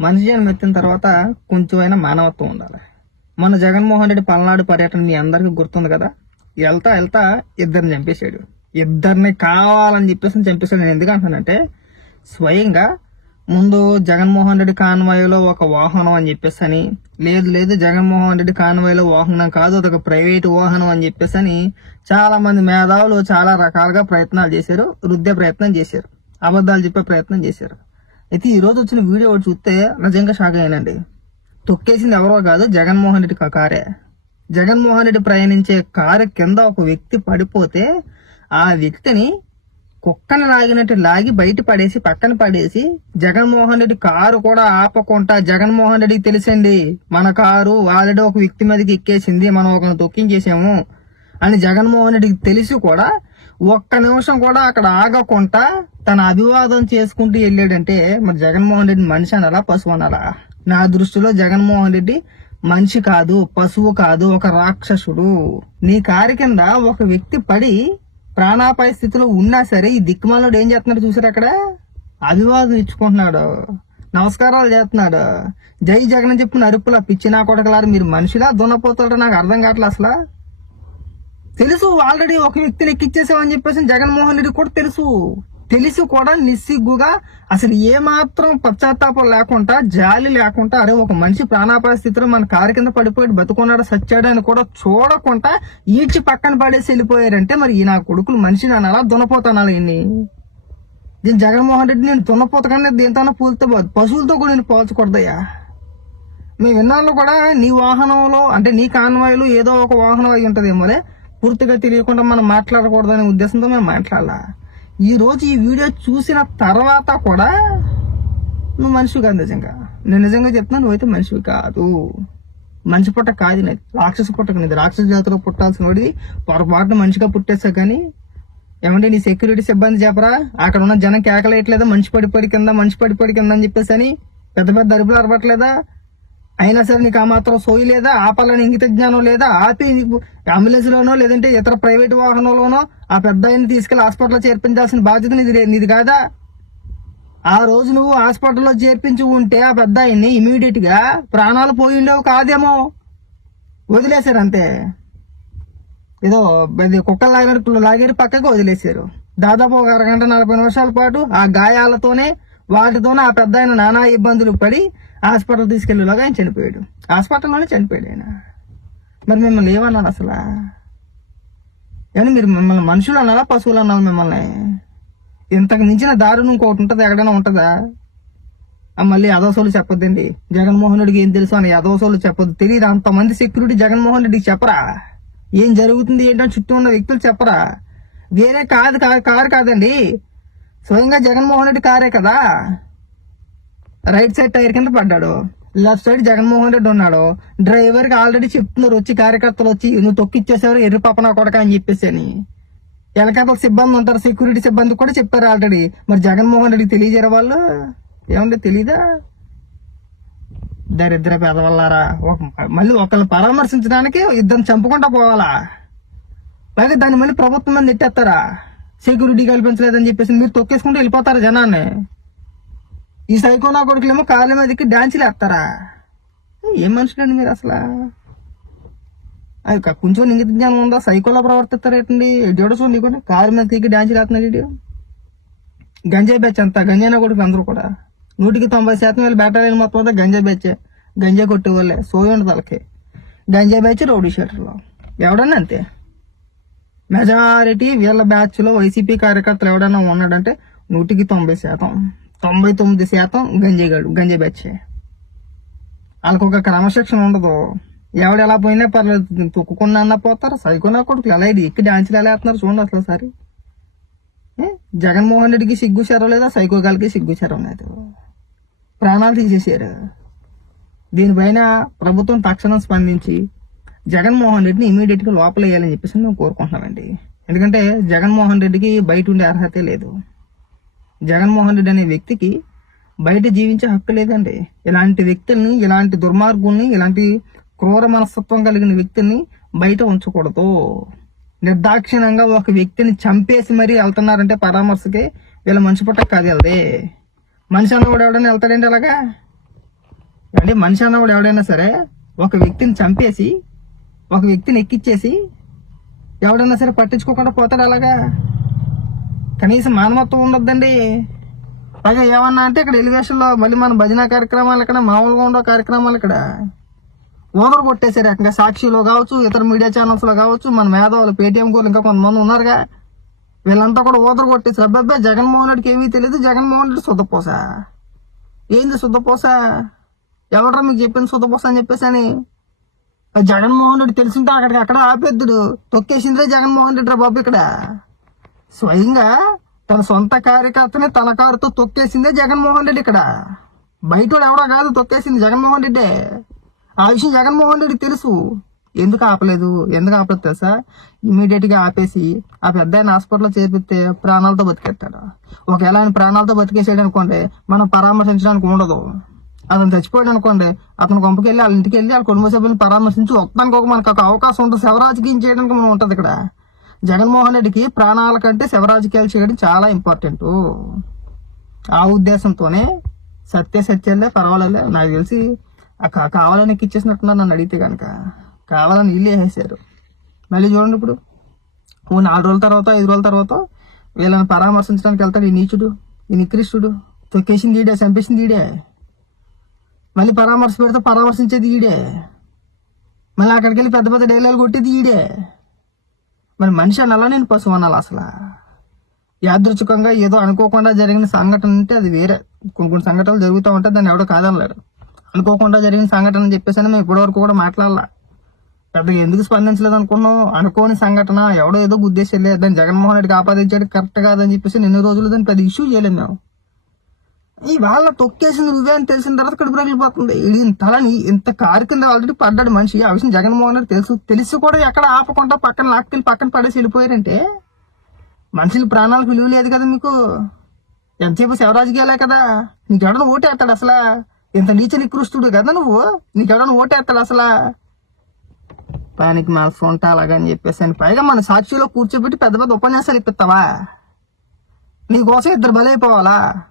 మనిషి జన్మ ఎత్తిన తర్వాత కొంచెమైనా మానవత్వం ఉండాలి. మన జగన్మోహన్ రెడ్డి పల్నాడు పర్యటన మీ అందరికీ గుర్తుంది కదా? వెళ్తా వెళ్తా ఇద్దరిని చంపేశాడు. ఇద్దరిని కావాలని చెప్పేసి చంపేశాడు. నేను ఎందుకు అంటానంటే స్వయంగా ముందు జగన్మోహన్ రెడ్డి కాన్వాయ్లో ఒక వాహనం అని చెప్పేసి అని లేదు లేదు జగన్మోహన్ రెడ్డి కాన్వాయ్లో వాహనం కాదు అదొక ప్రైవేట్ వాహనం అని చెప్పేసి అని చాలా మంది మేధావులు చాలా రకాలుగా ప్రయత్నాలు చేశారు వృద్ధ ప్రయత్నం చేశారు అబద్ధాలు చెప్పే ప్రయత్నం చేశారు. అయితే ఈరోజు వచ్చిన వీడియో ఒకటి చూస్తే నిజంగా షాక్ అయ్యానండి. తొక్కేసింది ఎవరో కాదు జగన్మోహన్ రెడ్డి కారే. జగన్మోహన్ రెడ్డి ప్రయాణించే కారు కింద ఒక వ్యక్తి పడిపోతే ఆ వ్యక్తిని కుక్కని లాగినట్టు లాగి బయట పడేసి పక్కన పడేసి జగన్మోహన్ రెడ్డి కారు కూడా ఆపకుండా జగన్మోహన్ రెడ్డికి తెలిసింది మన కారు ఆల్రెడీ ఒక వ్యక్తి మీదకి ఎక్కేసింది మనం ఒకరిని తొక్కించేసాము అని జగన్మోహన్ రెడ్డికి తెలిసి కూడా ఒక్క నిమిషం కూడా అక్కడ ఆగకుండా తన అభివాదం చేసుకుంటూ వెళ్ళాడంటే మరి జగన్మోహన్ రెడ్డి మనిషి అనాలా పశువు అనాలా? నా దృష్టిలో జగన్మోహన్ రెడ్డి మనిషి కాదు పశువు కాదు ఒక రాక్షసుడు. నీ కారు కింద ఒక వ్యక్తి పడి ప్రాణాపాయ స్థితిలో ఉన్నా సరే ఈ దిక్కుమాలోడు ఏం చేస్తున్నాడు చూసారు అక్కడ? అభివాదం ఇచ్చుకుంటున్నాడు. నమస్కారాలు చేస్తున్నాడు. జై జగన్ చెప్పిన అరుపుల పిచ్చి నా కొడకలారు మీరు మనుషులా? దున్నపోతాడో నాకు అర్థం కావట్లే అసలు? తెలుసు ఆల్రెడీ ఒక వ్యక్తిని ఎక్కిచ్చేసామని చెప్పేసి జగన్మోహన్ రెడ్డి కూడా తెలుసు. తెలిసి కూడా నిస్సిగ్గుగా అసలు ఏమాత్రం పశ్చాత్తాపం లేకుండా జాలి లేకుండా అరే ఒక మనిషి ప్రాణాపాయ స్థితిలో మన కారు కింద పడిపోయి బతుకున్నాడు సచ్చాడు అని కూడా చూడకుండా ఈడ్చి పక్కన పడేసి వెళ్ళిపోయారంటే మరి ఈ నా కొడుకులు మనిషిని అనాలా దున్నపోతానాలా ఇన్ని? దీని జగన్మోహన్ రెడ్డి నేను దున్నపోతగానే దీంతో పూలతో పశువులతో కూడా నేను పోల్చకూడదయ్యా. మేము విన్నాళ్ళు కూడా నీ వాహనంలో అంటే నీ కాన్వాయిలు ఏదో ఒక వాహనం అయి ఉంటుందేమోలే. పూర్తిగా తెలియకుండా మనం మాట్లాడకూడదనే ఉద్దేశంతో మేము మాట్లాడాల. ఈరోజు ఈ వీడియో చూసిన తర్వాత కూడా నువ్వు మనిషివి కాదు నిజంగా. నేను నిజంగా చెప్తున్నా నువ్వైతే మనిషివి కాదు. మనిషి పుట్ట కాదు నీది. రాక్షస పుట్టక నీది. రాక్షస జాతిలో పుట్టాల్సిన వాడి పొరపాటున మనిషిగా పుట్టేస్తా కానీ ఏమంటే నీ సెక్యూరిటీ సిబ్బంది చెప్పరా? అక్కడ ఉన్న జనం కేకలేయట్లేదా? మనిషి పడిపడి కింద మనిషి పడిపడి కింద అని చెప్పేసి అని పెద్ద పెద్ద అరుపులు అరవట్లేదా? అయినా సరే నీకు ఆ మాత్రం సోయి లేదా? ఆపాలని ఇంగిత జ్ఞానం లేదా? ఆపి నీకు అంబులెన్స్ లోనో లేదంటే ఇతర ప్రైవేట్ వాహనంలోనో ఆ పెద్ద ఆయన తీసుకెళ్ళి హాస్పిటల్లో చేర్పించాల్సిన బాధ్యత నీది నీది కాదా? ఆ రోజు నువ్వు హాస్పిటల్లో చేర్పించి ఉంటే ఆ పెద్ద ఆయన్ని ఇమీడియట్గా ప్రాణాలు పోయి ఉండేవి కాదేమో. వదిలేశారు అంతే. ఏదో ఇది కుక్కలు లాగినట్టు లాగేరు పక్కకు వదిలేశారు. దాదాపు ఒక అరగంట నలభై నిమిషాల పాటు ఆ గాయాలతోనే వాటితోనే ఆ పెద్ద ఆయన నానా ఇబ్బందులు పడి హాస్పిటల్ తీసుకెళ్ళేలాగా ఆయన చనిపోయాడు. హాస్పిటల్లోనే చనిపోయాడు ఆయన. మరి మిమ్మల్ని ఏమన్నారు అసలు? ఏమన్నా మీరు మిమ్మల్ని మనుషులు అన్నారా పశువులు అన్నారు మిమ్మల్ని? ఇంతకు మించిన దారుణం ఇంకోటి ఉంటుంది? ఎక్కడైనా ఉంటుందా? మళ్ళీ అదోసోలు చెప్పొద్దండి. జగన్మోహన్ రెడ్డికి ఏం తెలుసు అని అదోసోలు చెప్పొద్దు. తెలియదు అంతమంది సెక్యూరిటీ జగన్మోహన్ రెడ్డికి చెప్పరా? ఏం జరుగుతుంది ఏంటని చుట్టూ ఉన్న వ్యక్తులు చెప్పరా? వేరే కాదు కా- కారు కాదండి. స్వయంగా జగన్మోహన్ రెడ్డి కారే కదా? రైట్ సైడ్ టైర్ కింద పడ్డాడు. లెఫ్ట్ సైడ్ జగన్మోహన్ రెడ్డి ఉన్నాడు. డ్రైవర్కి ఆల్రెడీ చెప్తున్నారు వచ్చి కార్యకర్తలు వచ్చి నువ్వు తొక్కిచ్చేసేవారు ఎర్రి పాపన కొడక అని చెప్పేసి అని వెనకాతల సిబ్బంది ఉంటారు సెక్యూరిటీ సిబ్బంది కూడా చెప్పారు ఆల్రెడీ. మరి జగన్మోహన్ రెడ్డికి తెలియజేరే వాళ్ళు? ఏమంటే తెలీదా? దరిద్ర పెదవల్లారా ఒక మళ్ళీ ఒకరిని పరామర్శించడానికి ఇద్దరిని చంపుకుంటా పోవాలా? లేకపోతే దాన్ని మళ్ళీ ప్రభుత్వం మీద నెట్టేస్తారా? సెక్యూరిటీ కల్పించలేదని చెప్పేసి మీరు తొక్కేసుకుంటూ వెళ్ళిపోతారా జనాన్ని? ఈ సైకోనా కొడుకులేమో కాళ్ళ మీదకి డాన్సులు వేస్తారా ఏం మనుషులండి మీరు అసలు? అది కా- కొంచెం ఇంగిత జ్ఞానం ఉందా? సైకోలా ప్రవర్తిస్తారేటండి? జోడసు నీకు. కారు మీద తీకి డాన్సులు వేస్తున్నాడు వీడు. గంజాయి బ్యాచ్ అంతా. గంజాయినా కొడుకు అందరూ కూడా. నూటికి తొంభై శాతం వీళ్ళు బ్యాటరీ మొత్తం అంతా గంజాయి బ్యాచ్. గంజాయి కొట్టే వాళ్ళే సోయి ఉండదు వాళ్ళకి. గంజాయి బ్యాచ్ రౌడీ షీటర్లో ఎవడన్నా అంతే. మెజారిటీ వీళ్ళ బ్యాచ్లో వైసీపీ కార్యకర్తలు ఎవడన్నా ఉన్నాడంటే నూటికి తొంభై శాతం. తొంభై తొమ్మిది శాతం గంజాయిగాడు గంజాయి బచ్చే వాళ్ళకు ఒక క్రమశిక్షణ ఉండదు. ఎవడు ఎలా పోయినా పర్లేదు తొక్కుకున్నా అన్న పోతారు సైకోనా కొడుకులు ఎలా ఇది? ఎక్కి డాన్సులు ఎలా వేస్తున్నారు చూడండి అసలు సరే జగన్మోహన్ రెడ్డికి సిగ్గు చేరం లేదా? సైకోగాలకి సిగ్గు చేరం లేదు. ప్రాణాలు తీసేసారు దీనిపైన ప్రభుత్వం తక్షణం స్పందించి జగన్మోహన్ రెడ్డిని ఇమీడియట్గా లోపల వేయాలని చెప్పేసి మేము కోరుకుంటున్నామండి. ఎందుకంటే జగన్మోహన్ రెడ్డికి బయట ఉండే అర్హతే లేదు. జగన్మోహన్ రెడ్డి అనే వ్యక్తికి బయట జీవించే హక్కు లేదండి. ఇలాంటి వ్యక్తుల్ని ఇలాంటి దుర్మార్గుల్ని ఇలాంటి క్రూర మనస్తత్వం కలిగిన వ్యక్తిని బయట ఉంచకూడదు. నిర్దాక్షిణంగా ఒక వ్యక్తిని చంపేసి మరీ వెళ్తున్నారంటే పరామర్శకి వీళ్ళ మనిషి పుట్ట కాదు వెళ్దే మనిషి అన్నవాడు ఎవడైనా వెళ్తాడంటే అలాగా? అంటే మనిషి అన్నవాడు ఎవడైనా సరే ఒక వ్యక్తిని చంపేసి ఒక వ్యక్తిని ఎక్కిచ్చేసి ఎవడైనా సరే పట్టించుకోకుండా పోతాడు అలాగా? కనీసం మానవత్వం ఉండొద్దండి. పైగా ఏమన్నా అంటే ఇక్కడ ఎలివేషన్లో మళ్ళీ మన భజన కార్యక్రమాలు ఇక్కడ మామూలుగా ఉండవు కార్యక్రమాలు ఇక్కడ. ఓనర్ కొట్టేశారు ఇంకా సాక్షిలో కావచ్చు ఇతర మీడియా ఛానల్స్లో కావచ్చు మన మేధావులు పేటీఎం కూడా ఇంకా కొంతమంది ఉన్నారుగా. వీళ్ళంతా కూడా ఓదరు కొట్టేసారు అబ్బాయి జగన్మోహన్ రెడ్డికి ఏమీ తెలియదు జగన్మోహన్ రెడ్డి శుద్ధపోస ఏంది శుద్ధపోస ఎవడరా మీకు చెప్పింది శుద్ధపోస అని చెప్పేసి అని? జగన్మోహన్ రెడ్డి తెలిసింటే అక్కడికి అక్కడ ఆపేద్దుడు. తొక్కేసిందే జగన్మోహన్ రెడ్డి రా బాబు ఇక్కడ. స్వయంగా తన సొంత కార్యకర్తని తన కారుతో తొక్కేసిందే జగన్మోహన్ రెడ్డి ఇక్కడ. బయట ఎవడో కాదు తొక్కేసింది జగన్మోహన్ రెడ్డే. ఆ విషయం జగన్మోహన్ రెడ్డి తెలుసు. ఎందుకు ఆపలేదు? ఎందుకు ఆపలేదు తెలుసా? ఇమీడియట్గా ఆపేసి ఆ పెద్ద ఆయన హాస్పిటల్లో చేర్పిస్తే ప్రాణాలతో బతికేస్తాడు. ఒకవేళ ఆయన ప్రాణాలతో బతికేసాడు అనుకోండి మనం పరామర్శించడానికి ఉండదు. అతను చచ్చిపోయాడు అనుకోండి అతను గొంపకెళ్ళి వాళ్ళ ఇంటికి వెళ్ళి వాళ్ళ కుటుంబ సభ్యులను పరామర్శించి వస్తానికి ఒక మనకు ఒక అవకాశం ఉంటుంది. శవరాజకీయం చేయడానికి మనం ఉంటుంది ఇక్కడ. జగన్మోహన్ రెడ్డికి ప్రాణాల కంటే శివరాజకీయాలు చేయడం చాలా ఇంపార్టెంట్. ఆ ఉద్దేశంతోనే సత్య సత్యాలే పర్వాలేలే నాకు తెలిసి ఆ కావాలని ఇచ్చేసినట్టున్నారు నన్ను అడిగితే కనుక కావాలని వీళ్ళే వేసేసారు మళ్ళీ చూడండి ఇప్పుడు. ఓ నాలుగు రోజుల తర్వాత ఐదు రోజుల తర్వాత వీళ్ళని పరామర్శించడానికి వెళ్తాడు ఈ నీచుడు ఈ నికృష్టుడు. తొక్కేసింది ఈడే చంపేసింది ఈడే. మళ్ళీ పరామర్శ పెడితే పరామర్శించేది ఈడే. మళ్ళీ అక్కడికి వెళ్ళి పెద్ద పెద్ద డైలాగులు కొట్టేది ఈడే. మరి మనిషి అనాలా నేను పశువు అనాలి అసలు. యాదృచ్ఛికంగా ఏదో అనుకోకుండా జరిగిన సంఘటన అంటే అది వేరే. కొన్ని కొన్ని సంఘటనలు జరుగుతూ ఉంటే దాన్ని ఎవడో కాదనలేడు. అనుకోకుండా జరిగిన సంఘటన అని చెప్పేసి మేము ఇప్పటివరకు కూడా మాట్లాడాల. పెద్దగా ఎందుకు స్పందించలేదు అనుకున్నాం. అనుకోని సంఘటన ఎవడో ఏదో గుద్దేసేలే దాన్ని జగన్మోహన్ రెడ్డికి ఆపాదించాడు కరెక్ట్ కాదని చెప్పేసి ఎన్ని రోజులు దాన్ని పెద్ద ఇష్యూ చేయలేము మేము. ఈ వాళ్ళ తొక్కేసింది నువ్వే అని తెలిసిన తర్వాత కడుపు రగిలిపోతుంది. ఇది తలని ఇంత కారు కింద ఆల్రెడీ పడ్డాడు మనిషి. ఆ విషయం జగన్మోహన్ గారు తెలుసు. తెలిసి కూడా ఎక్కడ ఆపకుండా పక్కన లాక్కెళ్ళి పక్కన పడేసి వెళ్ళిపోయారంటే మనుషుల ప్రాణాలకు విలువ లేదు కదా మీకు. ఎంతసేపు శివరాజకీయాలే కదా. నీకెవడన ఓటేస్తాడు అసలు? ఇంత నీచ నికృష్టుడు కదా నువ్వు. నీకెవడన ఓటేస్తాడు అసలు? పనికి మా సొంట అలాగని చెప్పేసి అని పైగా మన సాక్షిలో కూర్చోబెట్టి పెద్ద పెద్ద ఉపన్యాసాలు ఇప్పిస్తావా? నీకోసం ఇద్దరు బలైపోవాలా?